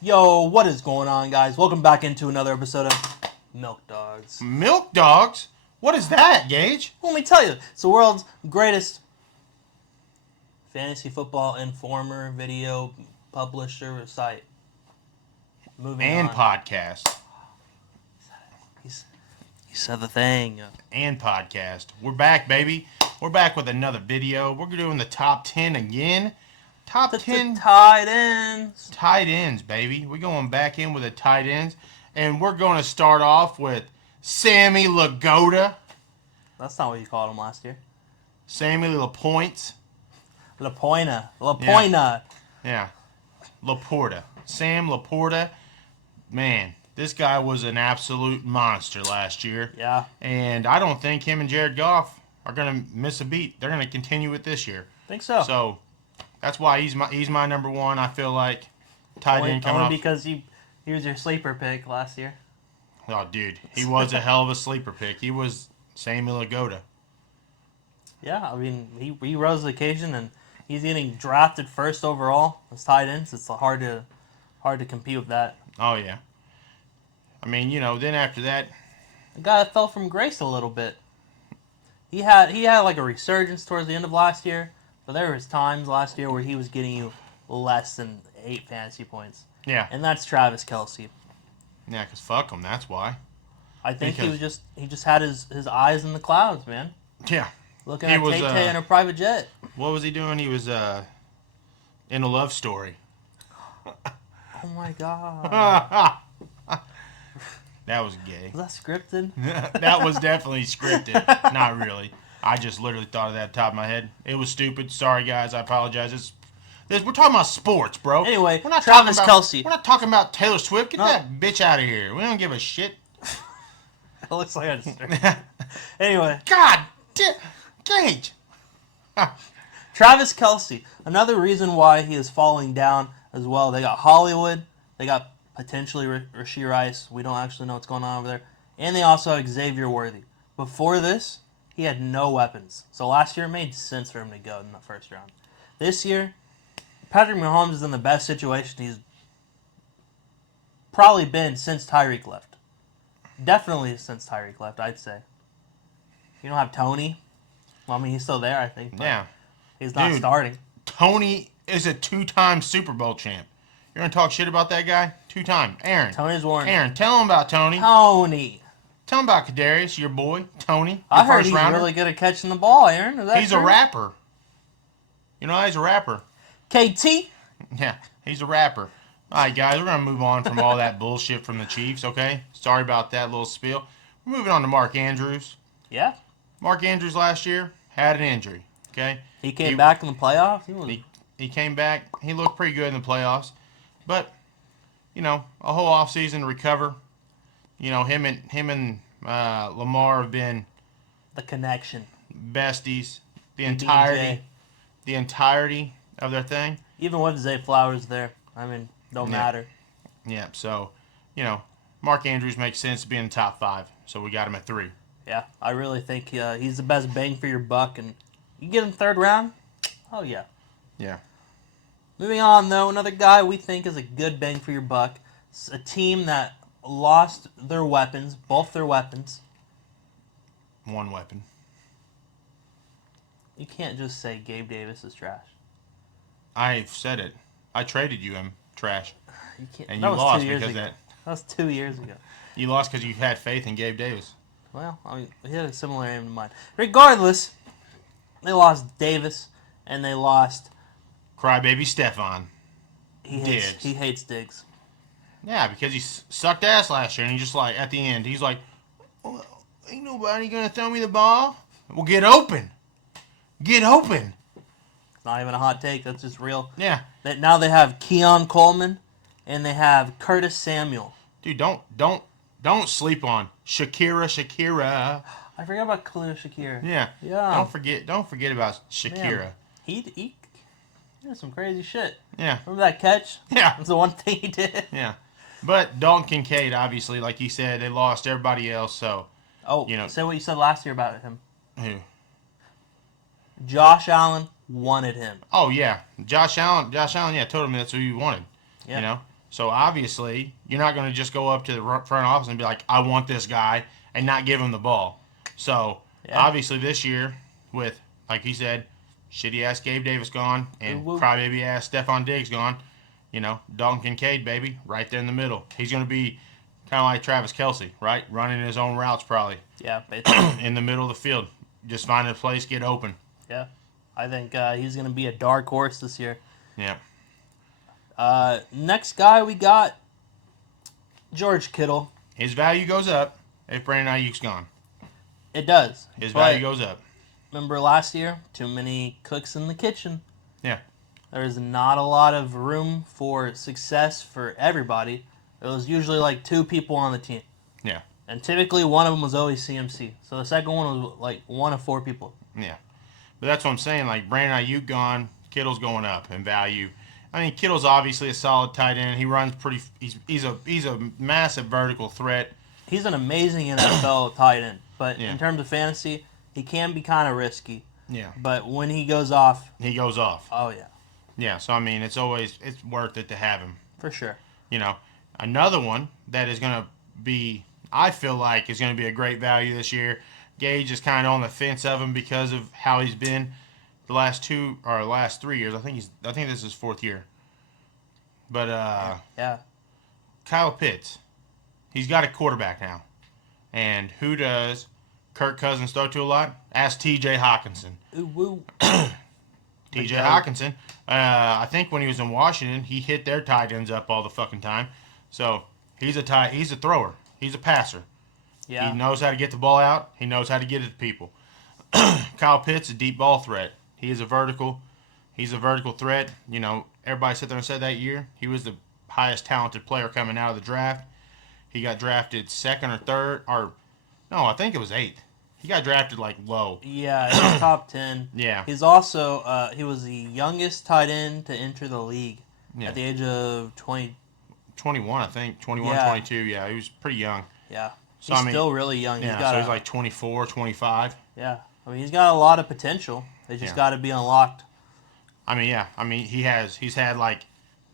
Yo, what is going on, guys? Welcome back into another episode of Milk Dogs. Milk Dogs? What is that, Gage? Well, let me tell you, it's the world's greatest fantasy football informer, video publisher site. Moving And on. podcast. He said the thing. And podcast. We're back, baby. We're back with another video. We're doing the top 10 again. Top 10 tight ends. tight ends, baby. We're going back in with the tight ends. And we're going to start off with Sammy Lagoda. That's not what you called him last year. Sammy LaPointe. Lapoina. Yeah. Laporta. Sam Laporta. Man, this guy was an absolute monster last year. Yeah. And I don't think him and Jared Goff are going to miss a beat. They're going to continue it this year. Think so. So that's why he's my number one. I feel like tight end coming off. Only because he was your sleeper pick last year. Oh, dude, he was a hell of a sleeper pick. He was Sammy Lagoda. Yeah, I mean, he rose to the occasion, and he's getting drafted first overall as tight ends. It's hard to compete with that. Oh yeah. I mean, then after that, The guy that fell from grace a little bit. He had like a resurgence towards the end of last year, but there was times last year where he was getting you less than 8 fantasy points, yeah, and that's Travis Kelce. yeah, cause fuck him. That's why. I think Because- he just had his eyes in the clouds, man. Yeah. Looking He at was, Tay-Tay in a private jet. What was he doing? He was in a love story. Oh my god. That was gay. Was that scripted? That was definitely scripted. Not really. I just literally thought of that top of my head. It was stupid. Sorry, guys. I apologize. We're talking about sports, bro. Anyway, we're not Travis talking about, Kelce. We're not talking about Taylor Swift. Get No. that bitch out of here. We don't give a shit. It looks like I just... Anyway, God damn. Gage. Travis Kelce. Another reason why he is falling down as well. They got Hollywood. They got potentially Rashee Rice. We don't actually know what's going on over there. And they also have Xavier Worthy. Before this, he had no weapons. So last year it made sense for him to go in the first round. This year, Patrick Mahomes is in the best situation he's probably been since Tyreek left. Definitely since Tyreek left, I'd say. You don't have Tony. Well, I mean, he's still there, I think. But Yeah. he's not Dude. starting. Tony is a 2-time Super Bowl champ. You're going to talk shit about that guy? 2-time. Aaron. Tony's worn. Aaron, tell him about Tony. Tony. Tell him about Kadarius, your boy, Tony. Your I heard first he's rounder. really good at catching the ball, Aaron. Is that He's true? a rapper. You know, he's a rapper. KT? Yeah, he's a rapper. All right, guys, we're going to move on from all that bullshit from the Chiefs, okay? Sorry about that little spiel. We're moving on to Mark Andrews. Yeah. Mark Andrews last year had an injury, okay? He came back in the playoffs. He came back. He looked pretty good in the playoffs. But, a whole offseason to recover. Him and Lamar have been The connection. besties the BJ. entirety of their thing. Even with Zay Flowers there. I mean, don't Yeah. matter. Yeah, so, Mark Andrews makes sense to be in the top 5. So we got him at 3. Yeah, I really think he's the best bang for your buck. And you get him third round? Oh, yeah. Yeah. Moving on, though, another guy we think is a good bang for your buck. It's a team that lost their weapons, both their weapons. One weapon. You can't just say Gabe Davis is trash. I've said it. I traded you him, trash. You can't. And that you was lost 2 years because ago. That was 2 years ago. you lost because you had faith in Gabe Davis. Well, I mean, he had a similar aim in mind. Regardless, they lost Davis and they lost. Crybaby Stefan. He Diggs. hates Diggs. Yeah, because he sucked ass last year, and he just at the end, he's like, well, ain't nobody gonna throw me the ball. Well, get open. Get open. It's not even a hot take. That's just real. Yeah. That now they have Keon Coleman and they have Curtis Samuel. Dude, don't sleep on Shakira. I forgot about Khalil Shakir. Yeah. Yeah. Don't forget about Shakira. Man, he did some crazy shit. Yeah. Remember that catch? Yeah. That's the one thing he did. Yeah. But Dalton Kincaid, obviously, like you said, they lost everybody else, so Oh, say what you said last year about him. who? Josh Allen wanted him. Oh yeah. Josh Allen, yeah, told him that's who he wanted. Yeah. You know? So obviously, you're not going to just go up to the front office and be like, "I want this guy," and not give him the ball. So Yeah. obviously, this year, with like he said, shitty ass Gabe Davis gone and Ooh, ooh. crybaby ass Stephon Diggs gone, Dalton Kincaid, baby, right there in the middle. He's going to be kind of like Travis Kelce, right? Running his own routes probably Yeah, basically. in the middle of the field. Just find a place, get open. Yeah. I think he's going to be a dark horse this year. Yeah. Next guy we got, George Kittle. His value goes up if Brandon Ayuk's gone. It does. His but value goes up. remember last year? Too many cooks in the kitchen. Yeah. There's not a lot of room for success for everybody. It was usually like 2 people on the team. Yeah. And typically one of them was always CMC. So the second one was like 1 of 4 people. Yeah. But that's what I'm saying. Like, Brandon Ayuk gone, Kittle's going up in value. I mean, Kittle's obviously a solid tight end. He runs pretty. He's a massive vertical threat. He's an amazing NFL tight end. But Yeah. in terms of fantasy, he can be kind of risky. Yeah. But when he goes off, He goes off. oh yeah, Yeah. So I mean, it's worth it to have him. for sure. Another one that is going to be, I feel like, is going to be a great value this year. Gage is kind of on the fence of him because of how he's been the last 3 years. I think this is his 4th year. But Yeah. Kyle Pitts, he's got a quarterback now. And who does Kirk Cousins throw to a lot? Ask T.J. Hawkinson. Ooh, woo. T.J. Hawkinson, I think when he was in Washington, he hit their tight ends up all the fucking time. So he's a thrower. He's a passer. Yeah. He knows how to get the ball out. He knows how to get it to people. Kyle Pitts, a deep ball threat. He is a vertical. He's a vertical threat. Everybody sat there and said that year he was the highest talented player coming out of the draft. He got drafted 2nd or 3rd, or no, I think it was 8th. He got drafted like low. Yeah, he's top 10. Yeah. He's also he was the youngest tight end to enter the league Yeah. at the age of 20. 21, I think. 21, Yeah. 22. Yeah, he was pretty young. Yeah. So, He's I mean, still really young. Yeah, so he's like 24, 25. Yeah. I mean, he's got a lot of potential. They just Yeah. got to be unlocked. I mean, yeah. I mean, he's had like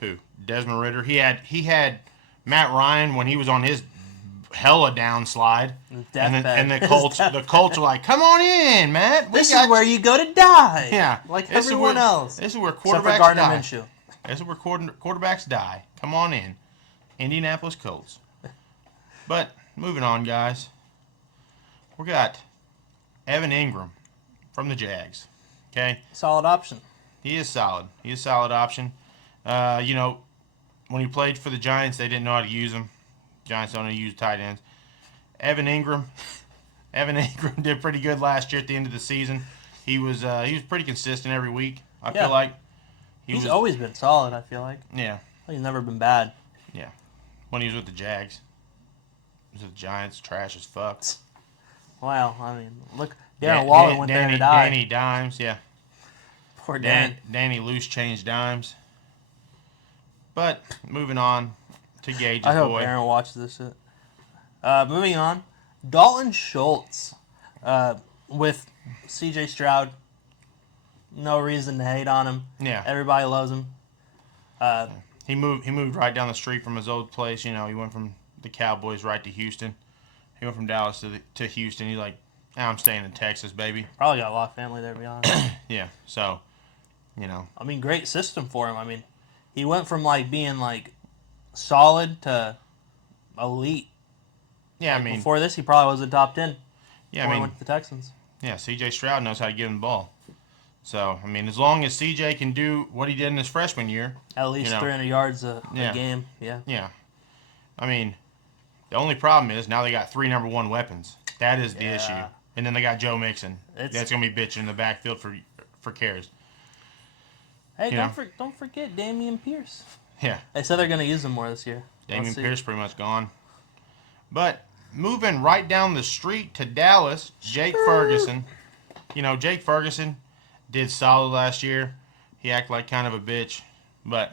who? Desmond Ritter. He had Matt Ryan when he was on his hella downslide. And the Colts are like, "Come on in, Matt. This is where you go to die." Yeah. Like This is everyone where- else. This is where Except for quarterbacks Gardner die. Minshew. This is where quarterbacks die. Come on in. Indianapolis Colts. But moving on, guys. We got Evan Ingram from the Jags. Okay? Solid option. He is solid. He is a solid option. When he played for the Giants, they didn't know how to use him. Giants don't know how to use tight ends. Evan Ingram did pretty good last year at the end of the season. He was pretty consistent every week. I Yeah. feel like He's always been solid, I feel like. yeah. He's never been bad. When he was with the Jags. He was with the Giants, trash as fuck. Wow. I mean, look, Darren Waller went there to die. Danny Dimes, yeah. Poor Dan. Danny Loose Change Dimes. But moving on to Gage's I hope boy. Aaron watches this shit. Moving on, Dalton Schultz with C.J. Stroud. No reason to hate on him. Yeah. Everybody loves him. He moved right down the street from his old place. He went from the Cowboys right to Houston. He went from Dallas to Houston. He's like, I'm staying in Texas, baby. Probably got a lot of family there, to be honest. Yeah. So, I mean, great system for him. I mean, he went from like being like solid to elite. yeah. Like, before this, he probably was a top 10. Yeah. Before he went to the Texans. Yeah. C.J. Stroud knows how to give him the ball. So, I mean, as long as C.J. can do what he did in his freshman year. At least 300 yards a game. Yeah. Yeah. I mean, the only problem is now they got 3 number 1 weapons. That is the issue. And then they got Joe Mixon. That's going to be bitching in the backfield for carries. Hey, don't forget Dameon Pierce. Yeah. They said they're going to use him more this year. Dameon Pierce pretty much gone. But moving right down the street to Dallas, Jake Ferguson. Jake Ferguson did solid last year. He acted like kind of a bitch. But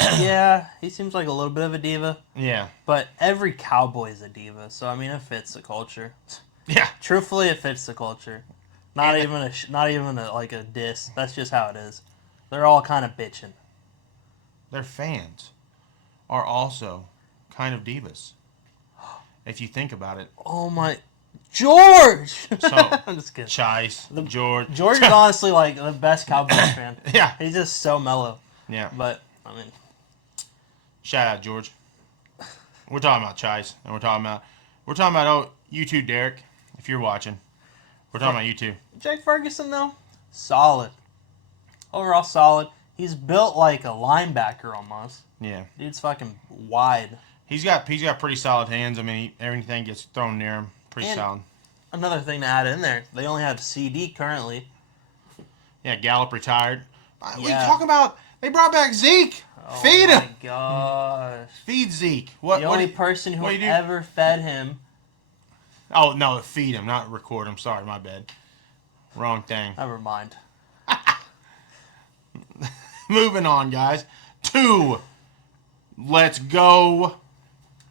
yeah, he seems like a little bit of a diva. yeah. But every cowboy is a diva, so I mean, it fits the culture. Yeah. Truthfully, it fits the culture. Not even a diss. That's just how it is. They're all kind of bitching. They're fans. are also kind of divas. If you think about it. Oh my, George! So, I'm just kidding. Chice, George. George is honestly like the best Cowboys fan. Yeah. He's just so mellow. Yeah. But I mean, Shout out, George. We're talking about Chice, and we're talking about you too, Derek. If you're watching, we're talking about you too. Jake Ferguson though, solid. Overall solid. He's built like a linebacker almost. Yeah. Dude's fucking wide. He's got pretty solid hands. I mean, everything gets thrown near him. Pretty And solid. Another thing to add in there, they only have CD currently. Yeah, Gallup retired. What are you Yeah. talking about? They brought back Zeke. Feed Oh him. my gosh. Feed Zeke. What? The only person who what do you do? ever fed him. Oh no, feed him, not record him. Sorry, my bad. Wrong thing. Never mind. Moving on, guys. 2. Let's go.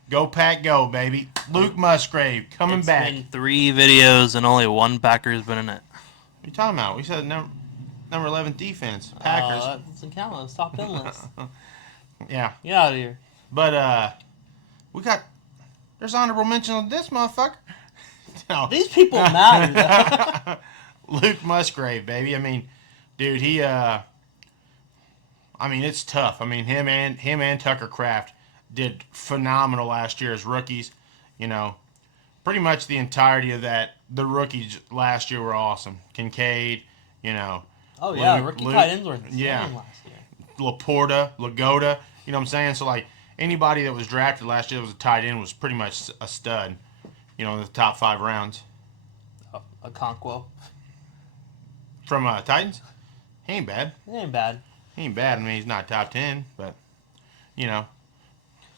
Go Pack, go, baby. Luke Musgrave coming It's back. been 3 videos and only one Packer's been in it. What are you talking about? We said number 11 defense. Packers. That doesn't count. It's top 10 list. Yeah. Get out of here. But there's honorable mention on this motherfucker. No. These people matter. Luke Musgrave, baby. I mean, dude, it's tough. I mean, him and Tucker Kraft did phenomenal last year as rookies. You know, pretty much the entirety of the rookies last year were awesome. Kincaid, you know. Oh yeah, Luke- rookie Luke- tight ends were insane yeah. last year. Laporta, Lagoda, you know what I'm saying? So, like, anybody that was drafted last year that was a tight end was pretty much a stud, you know, in the top 5 rounds. Oh, Okonkwo. From Titans, he ain't bad. It ain't bad. He ain't bad. I mean, he's not top 10, but, you know,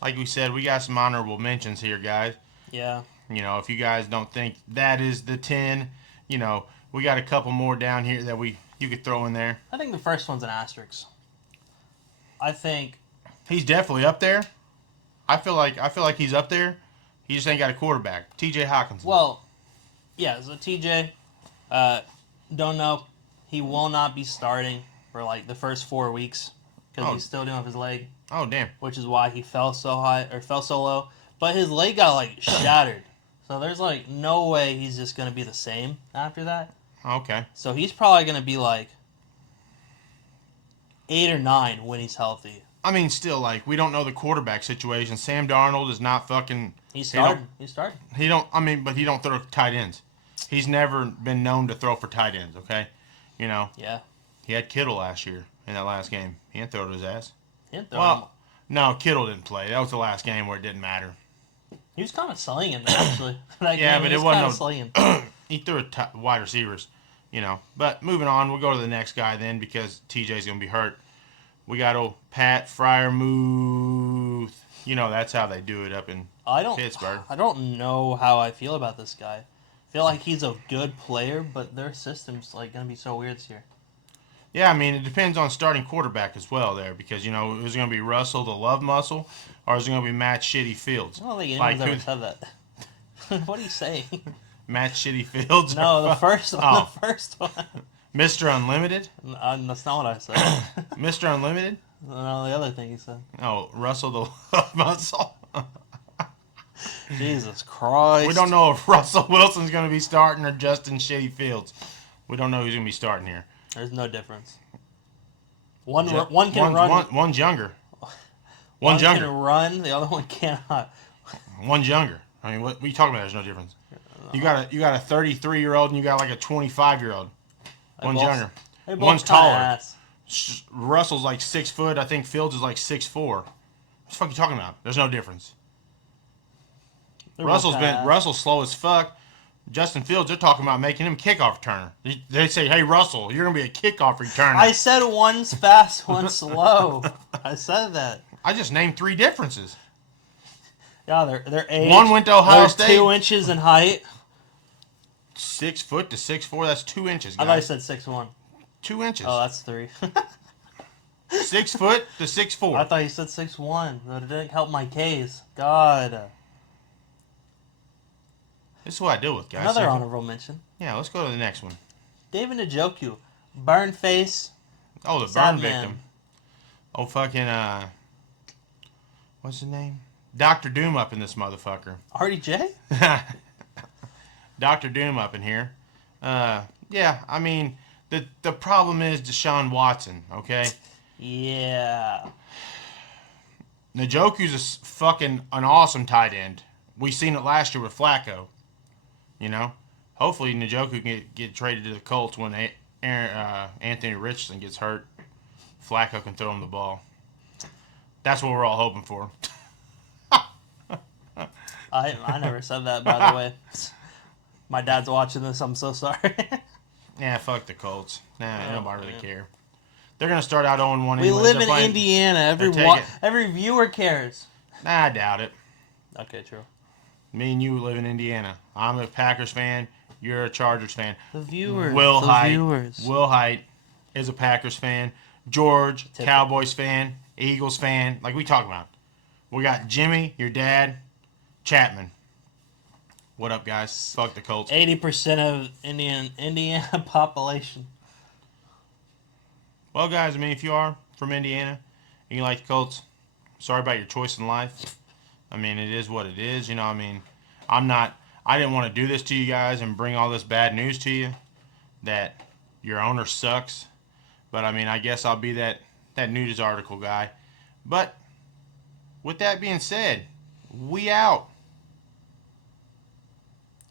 like we said, we got some honorable mentions here, guys. Yeah. You know, if you guys don't think that is the 10, you know, we got a couple more down here that you could throw in there. I think the first one's an asterisk. I think He's definitely up there. I feel like he's up there. He just ain't got a quarterback. T.J. Hawkinson. well, yeah, so TJ, don't know. He will not be starting for like the first 4 weeks because Oh. he's still dealing with his leg, Oh damn. which is why he fell so low. But his leg got like shattered, so there's like no way he's just gonna be the same after that. Okay. So he's probably gonna be like 8 or 9 when he's healthy. I mean, still, like, we don't know the quarterback situation. Sam Darnold is not fucking. He's He don't- starting. He's starting. But he don't throw tight ends. He's never been known to throw for tight ends. Okay, you know, Yeah. he had Kittle last year in that last game. He didn't throw to his ass. He didn't throw him. Well, no, Kittle didn't play. That was the last game where it didn't matter. He was kind of slinging actually. That Yeah, game, but he it was wasn't kinda slinging. He threw it wide receivers, you know. But moving on, we'll go to the next guy then because TJ's gonna be hurt. We got old Pat Fryermuth. You know that's how they do it up in Pittsburgh. I don't know how I feel about this guy. I feel like he's a good player, but their system's like gonna be so weird this year. Yeah, I mean it depends on starting quarterback as well there because you know is it gonna be Russell the love muscle or is it gonna be Matt Shitty Fields? I don't think Like, anyone's ever said that. What are you saying? Matt Shitty Fields? No, the first one. Oh. The first one. Mr. Unlimited? That's not what I said. Mr. Unlimited? No, the other thing he said. Oh, Russell the love muscle. Jesus Christ. We don't know if Russell Wilson's going to be starting or Justin Shitty Fields. We don't know who's going to be starting here. There's no difference. One can One's run. One's younger. One One's younger. can run. The other one cannot. One's younger. I mean, what are you talking about? There's no difference. You got a 33-year-old and you got like a 25-year-old. One's younger. They both One's kinda taller. ass. Russell's like 6 foot. I think Fields is like 6'4". What the fuck are you talking about? There's no difference. They're both kinda ass. Russell's slow as fuck. Justin Fields, they're talking about making him kickoff returner. They say, "Hey Russell, you're gonna be a kickoff returner." I said one's fast, one's slow. I said that. I just named 3 differences. Yeah, they're age. One went to Ohio they're State. 2 inches in height. 6 foot to 6'4". That's 2 inches, I thought you guys. said 6'1". 2 inches. Oh, that's 3. 6 foot to 6'4". I thought you said 6'1", but it didn't help my case. God. This is what I deal with, guys. Another So- honorable mention. Yeah, let's go to the next one. David Njoku. Burn face. Oh, the Sad burn man. victim. Oh, fucking What's his name? Dr. Doom up in this motherfucker. RDJ? Dr. Doom up in here. Yeah, I mean, the problem is Deshaun Watson, okay? Yeah. Njoku's fucking an awesome tight end. We seen it last year with Flacco. You know? Hopefully Njoku can get traded to the Colts when Anthony Richardson gets hurt. Flacco can throw him the ball. That's what we're all hoping for. I never said that, by the way. My dad's watching this. I'm so sorry. Yeah, fuck the Colts. Nah, Oh, nobody really man. care. They're gonna start out 0-1. We live in Indiana. taking- Every viewer cares. Nah, I doubt it. Okay, true. Me and you live in Indiana. I'm a Packers fan. You're a Chargers fan. The viewers. Will the Height. viewers. Will Height is a Packers fan. George, Typical. Cowboys fan. Eagles fan. Like we talk about. We got Jimmy, your dad, Chapman. What up, guys? Fuck the Colts. 80% of Indiana population. Well, guys, I mean, if you are from Indiana and you like the Colts, sorry about your choice in life. I mean, it is what it is. You know, I mean, I didn't want to do this to you guys and bring all this bad news to you that your owner sucks. But, I mean, I guess I'll be that news article guy. But, with that being said, we out.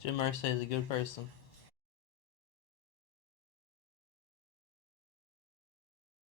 Jim Irsay is a good person.